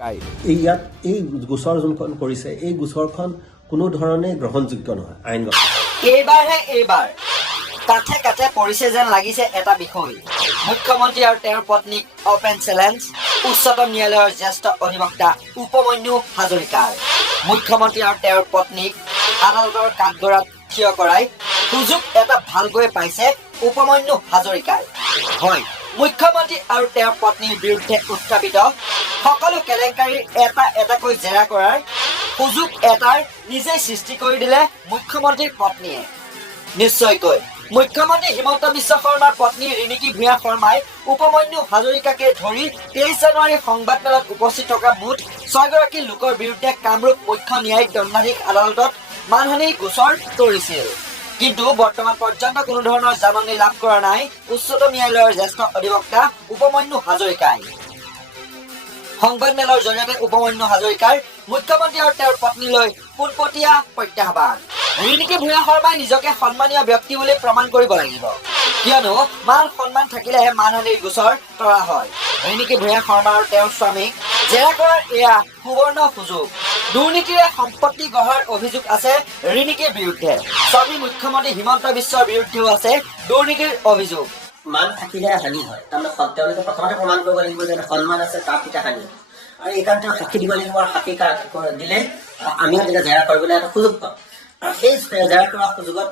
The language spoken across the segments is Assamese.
ইয়াত এই গোচৰ যোনখন কৰিছে এই গোচৰখন কোনো ধৰণে গ্ৰহণযোগ্য নহয় আইনগত। এইবাৰ কাঠে কাঠে পৰিছে যেন লাগিছে এটা বিষয়। মুখ্যমন্ত্ৰী আৰু তেওঁৰ পত্নীক অপেন চেলেঞ্জ উচ্চতম ন্যায়ালয়ৰ জ্যেষ্ঠ অধিবক্তা উপমন্যু হাজৰিকাৰ। মুখ্যমন্ত্ৰী আৰু তেওঁৰ পত্নীক আদালতৰ কাঠগড়াত থিয় কৰাই সুযোগ এটা ভালকৈ পাইছে উপমন্যু হাজৰিকাই। হয়, মুখ্যমন্ত্ৰী আৰু তেওঁৰ পত্নীৰ বিৰুদ্ধে উত্থাপিত সকলো কেলেংকাৰী এটা এটাকৈ জেৰা কৰাৰ সুযোগ এটাৰ নিজেই সৃষ্টি কৰি দিলে মুখ্যমন্ত্ৰীৰ পত্নীয়ে। নিশ্চয়কৈ মুখ্যমন্ত্ৰী হিমন্ত বিশ্ব শৰ্মাৰ পত্নী ৰিণিকী ভূঞা শৰ্মাই উপমন্যু হাজৰিকাকে ধৰি 23 জানুৱাৰী সংবাদমেলত উপস্থিত থকা মুঠ 6 গৰাকী লোকৰ বিৰুদ্ধে কামৰূপ মুখ্য ন্যায়িক দণ্ডাধীশ আদালতত মানহানিৰ গোচৰ তৰিছিল। কিন্তু বৰ্তমান পৰ্যন্ত কোনো ধৰণৰ জাননী লাভ কৰা নাই উচ্চতম ন্যায়ালয়ৰ জ্যেষ্ঠ অধিবক্তা উপমন্যু হাজৰিকাই। সংবাদমেলৰ জৰিয়তে উপমন্যু হাজৰিকাৰ মুখ্যমন্ত্ৰী আৰু তেওঁৰ পত্নীলৈ পোনপটীয়া প্ৰত্যাহ্বান। ৰিণিকী ভূঞা শৰ্মাই নিজকে সন্মানীয় ব্যক্তি বুলি প্ৰমাণ কৰিব লাগিব, কিয়নো মান সন্মান থাকিলেহে মানহানিৰ গোচৰ তৰা হয়। ৰিণিকী ভূঞা শৰ্মা আৰু তেওঁৰ স্বামীক জেৰা কৰাৰ এয়া সুবৰ্ণ সুযোগ। দুৰ্নীতিৰে সম্পত্তি গঢ়াৰ অভিযোগ আছে ৰিণিকীৰ বিৰুদ্ধে। স্বামী মুখ্যমন্ত্ৰী হিমন্ত বিশ্বৰ বিৰুদ্ধেও আছে দুৰ্নীতিৰ অভিযোগ। মান থাকিলে হানি হয়, তাৰমানে তেওঁলোকে প্ৰথমতে প্ৰমাণ কৰিব লাগিব যে সন্মান আছে তাৰ পিছত হানি হয়, আৰু এইকাৰণে তেওঁ সাক্ষী দিব লাগিব। আৰু সাক্ষী দিলে আমিও তেতিয়া জেৰা কৰিবলৈ এটা সুযোগ পাম। আৰু সেই জেৰা কৰা সুযোগত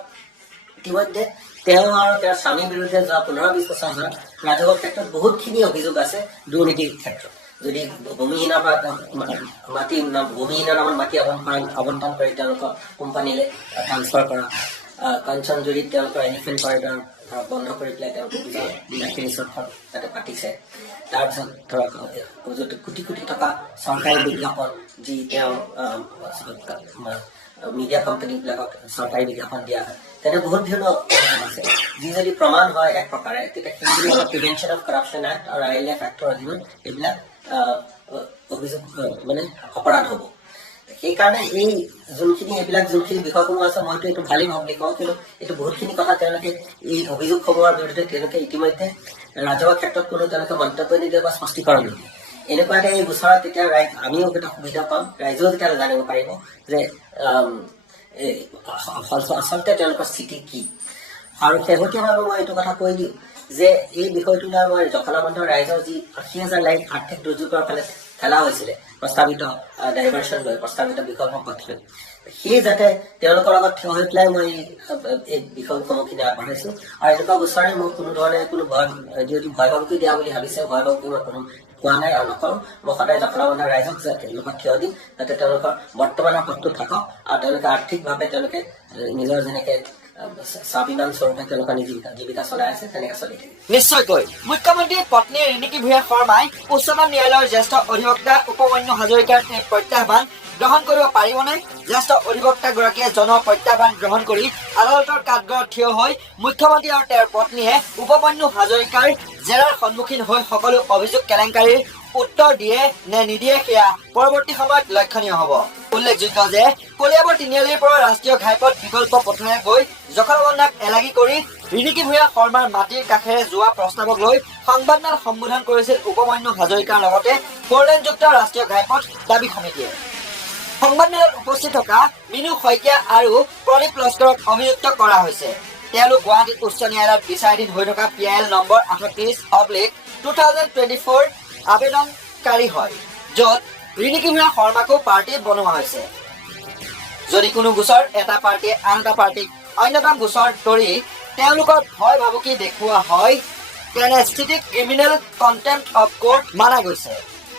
ইতিমধ্যে তেওঁ আৰু তেওঁৰ স্বামীৰ বিৰুদ্ধে যোৱা 15-20 বছৰ ধৰা ৰাজহুৱা ক্ষেত্ৰত বহুতখিনি অভিযোগ আছে দুৰ্নীতিৰ ক্ষেত্ৰত। যদি ভূমিহীনৰ নামত মাটি আবণ্টন কৰি তেওঁলোকৰ কোম্পানীলৈ ট্ৰান্সফাৰ কৰা, কাঞ্চনজুৰিত তেওঁলোকৰ এলিফেণ্ট কৰিডৰ বন্ধ কৰি পেলাই তেওঁলোকে বিলাসী ৰিচৰ্টখন তাতে পাতিছে। তাৰপিছত ধৰক কোটি কোটি টকা চৰকাৰী বিজ্ঞাপন যি তেওঁ মিডিয়া কোম্পানীবিলাকক চৰকাৰী বিজ্ঞাপন দিয়া হয়, তেনে বহুত ধৰণৰ আছে যি যদি প্ৰমাণ হয় এক প্ৰকাৰে, তেতিয়া সেইখিনি প্ৰিভেনশ্যন অফ কৰাপশ্যন এক্ট আৰু ILF এক্টৰ অধীনত এইবিলাক অভিযোগ মানে অপৰাধ হ'ব। সেইকাৰণে এই এইবিলাক যোনখিনি বিষয়সমূহ আছে মইতো এইটো ভালেই ভাব বুলি কওঁ, কিন্তু এইটো বহুতখিনি কথা তেওঁলোকে এই অভিযোগসমূহৰ বিৰুদ্ধে তেওঁলোকে ইতিমধ্যে ৰাজহুৱা ক্ষেত্ৰত কোনো তেওঁলোকে মন্তব্য নিদিয়ে বা স্পষ্টীকৰণ নিদিয়ে। এনেকুৱা এটা এই গোচৰত তেতিয়া আমিও এটা সুবিধা পাম, ৰাইজেও তেতিয়া জানিব পাৰিব যে আচলতে তেওঁলোকৰ স্থিতি কি। আৰু শেহতীয়াভাৱে মই এইটো কথা কৈ দিওঁ যে এই বিষয়টো লৈ মই জখলাবন্ধ ৰাইজৰ যি 80,000 লাইন আৰ্থিক দুৰ্যোগৰ ফালে ঠেলা হৈছিলে প্ৰস্তাৱিত ডাইভাৰ্চন লৈ, প্ৰস্তাৱিত বিকল্প পথ লৈ, সেই যাতে তেওঁলোকৰ লগত থিয় হৈ পেলাই মই এই বিষয়সমূহখিনি আগবঢ়াইছো। আৰু এনেকুৱা গোচৰে মোক কোনো ধৰণে কোনো যিহেতু ভয় ভাবুকি দিয়া বুলি ভাবিছে, ভয় ভাবুকি মই কোনো কোৱা নাই আৰু নকৰোঁ। মই সদায় জখলাবন্ধা ৰাইজক তেওঁলোকক থিয় দিম যাতে তেওঁলোকৰ বৰ্তমানৰ পথটো থাকক আৰু তেওঁলোকে আৰ্থিকভাৱে তেওঁলোকে নিজৰ যেনেকে স্বাভিমান স্বৰূপে তেওঁলোকৰ জীৱিকা চলাই আছে তেনেকে চলি থাকে। নিশ্চয়কৈ মুখ্যমন্ত্ৰীৰ পত্নী ৰিণিকী ভূঞা শৰ্মাই উচ্চতম ন্যায়ালয়ৰ জ্যেষ্ঠ অধিবক্তা উপমন্যু হাজৰিকাৰ এই প্ৰত্যাহ্বান গ্ৰহণ কৰিব পাৰিবনে? জ্যেষ্ঠ অধিবক্তাগৰাকীয়ে জনোৱা প্ৰত্যাহ্বান গ্ৰহণ কৰি আদালতৰ কাঠগড়াত থিয় হৈ মুখ্যমন্ত্ৰী আৰু তেওঁৰ পত্নীয়ে উপমন্যু হাজৰিকাৰ জেৰাৰ সন্মুখীন হৈ সকলো অভিযোগ কেলেংকাৰীৰ উত্তৰ দিয়ে নে নিদিয়ে সেয়া পৰৱৰ্তী সময়ত লক্ষণীয় হ'ব। উল্লেখযোগ্য যে কলিয়াবৰ তিনিআলিৰ পৰা ৰাষ্ট্ৰীয় ঘাইপথ বিকল্প পথেৰে গৈ জখলাবন্ধাক এলাগি কৰি ৰিণিকী ভূঞা শৰ্মাৰ মাটিৰ কাষেৰে যোৱা প্ৰস্তাৱক লৈ সংবাদমেল সম্বোধন কৰিছিল উপমন্যু হাজৰিকাৰ লগতে ফ'ৰলেনযুক্ত ৰাষ্ট্ৰীয় ঘাইপথ দাবী সমিতিয়ে। সংবাদমেলত উপস্থিত থকা মিনু শইকীয়া আৰু প্ৰদীপ লস্কৰক অভিযুক্ত কৰা হৈছে। তেওঁলোক গুৱাহাটী উচ্চ ন্যায়ালয়ত বিচাৰাধীন হৈ থকা PIL নম্বৰ 38/2024 আবেদনকাৰী হয়, য'ত ৰিণিকী ভূঞা শৰ্মাকো পাৰ্টি বনোৱা হৈছে। যদি কোনো গোচৰ এটা পাৰ্টীয়ে আন এটা পাৰ্টীক অন্যতম গোচৰ তৰি তেওঁলোকৰ ভয় ভাবুকি দেখুওৱা হয়, তেনে স্থিতিত ক্ৰিমিনেল কণ্টেম্প্ট অফ কোৰ্ট মানা গৈছে।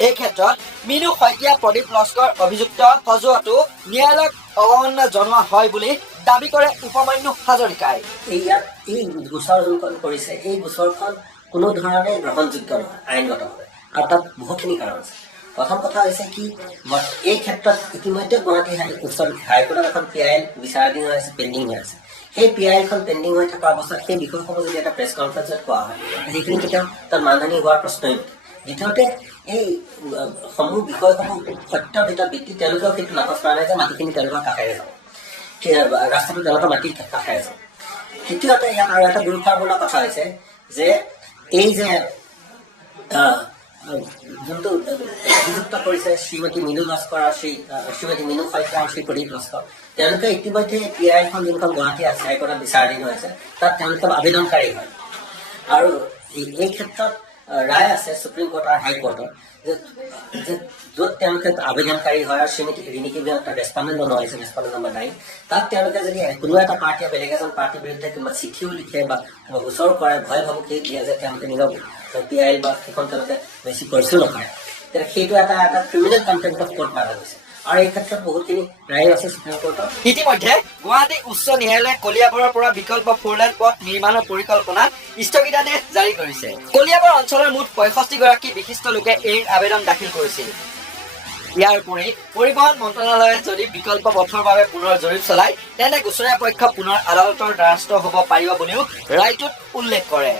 এই ক্ষেত্ৰত মিনু শইকীয়া প্ৰদীপ লস্কৰ অভিযুক্ত সজোৱাটো ন্যায়ালয়ক অৱমাননা জনোৱা হয় বুলি দাবী কৰে উপমন্যু হাজৰিকাই। ইয়াত এই গোচৰ যোনখন কৰিছে এই গোচৰখন কোনো ধৰণে গ্ৰহণযোগ্য নহয় আইনগতভাৱে, আৰু তাত বহুখিনি কাৰণ আছে। প্ৰথম কথা হৈছে কি, এই ক্ষেত্ৰত ইতিমধ্যে গুৱাহাটী হাইকোৰ্টত এখন PIL বিচাৰাধীন হৈ আছে, পেণ্ডিং হৈ আছে। সেই PILখন পেণ্ডিং হৈ থকা অৱস্থাত সেই বিষয়সমূহ যদি এটা প্ৰেছ কনফাৰেন্সত কোৱা হয়, সেইখিনি কেতিয়াও তাত মানহানি হোৱাৰ প্ৰশ্নই নুঠে। দ্বিতীয়তে এই বিষয়সমূহ সত্যৰ ভিতৰত ভিত্তি তেওঁলোকেও সেইটো নাকচ কৰা নাই যে মাটিখিনি তেওঁলোকৰ কাষেৰে যাব, ৰাস্তাটো তেওঁলোকৰ মাটিৰ কাষেৰে যাব। তৃতীয়তে ইয়াত আৰু এটা গুৰুত্বপূৰ্ণ কথা হৈছে যে এই যে যোনটো অভিযুক্ত কৰিছে শ্ৰীমতী মিনু লস্কৰ আৰু শ্ৰীমতী মিনু শইকীয়া আৰু শ্ৰী প্ৰদীপ লস্কৰ, তেওঁলোকে ইতিমধ্যে PI-খন যোনখন গুৱাহাটী আছে হাইকোৰ্টত বিচাৰাধীন হৈছে তাত তেওঁলোকে আবেদনকাৰী হয়। আৰু এই ক্ষেত্ৰত ৰায় আছে সুপ্ৰিম কোৰ্ট আৰু হাইকোৰ্টৰ যে য'ত তেওঁলোকে আবেদনকাৰী হয় আৰু শ্ৰীমতী ৰিণিকী বিয়াৰ ৰেছপণ্ডেণ্ট নম্বৰ হৈছে ৰেছপণ্ডেণ্ট নম্বৰ 9, তাত তেওঁলোকে যদি কোনো এটা পাৰ্টীয়ে বেলেগ এজন পাৰ্টীৰ বিৰুদ্ধে কিবা চিঠিও লিখে বা গোচৰ কৰে, ভয় ভাবুকি দিয়ে যে তেওঁলোকে নিজৰ PI বা সেইখন তেওঁলোকে বেছি পৰিচয় নকৰে, তেতিয়া সেইটো এটা ক্ৰিমিনেল কণ্টেম্প্ট অফ কোৰ্ট মাৰা গৈছে। আৰু এই ক্ষেত্ৰত বহুতখিনি ৰায় আছে সুপ্ৰিম কোৰ্টৰ। ইতিমধ্যে গুৱাহাটী উচ্চ ন্যায়ালয়ে কলিয়াবৰৰ পৰা বিকল্প 4-লেন পথ নিৰ্মাণৰ পৰিকল্পনাত স্থগিতাদেশ জাৰি কৰিছে। কলিয়াবৰ অঞ্চলৰ মুঠ 65 গৰাকী বিশিষ্ট লোকে এই আবেদন দাখিল কৰিছিল। ইয়াৰ উপৰি পৰিবহণ মন্ত্ৰণালয়ে যদি বিকল্প পথৰ বাবে পুনৰ জৰীপ চলায় তেন্তে গোচৰীয়া পক্ষ পুনৰ আদালতৰ দ্বাৰস্থ হ'ব পাৰিব বুলিও ৰায়টোত উল্লেখ কৰে।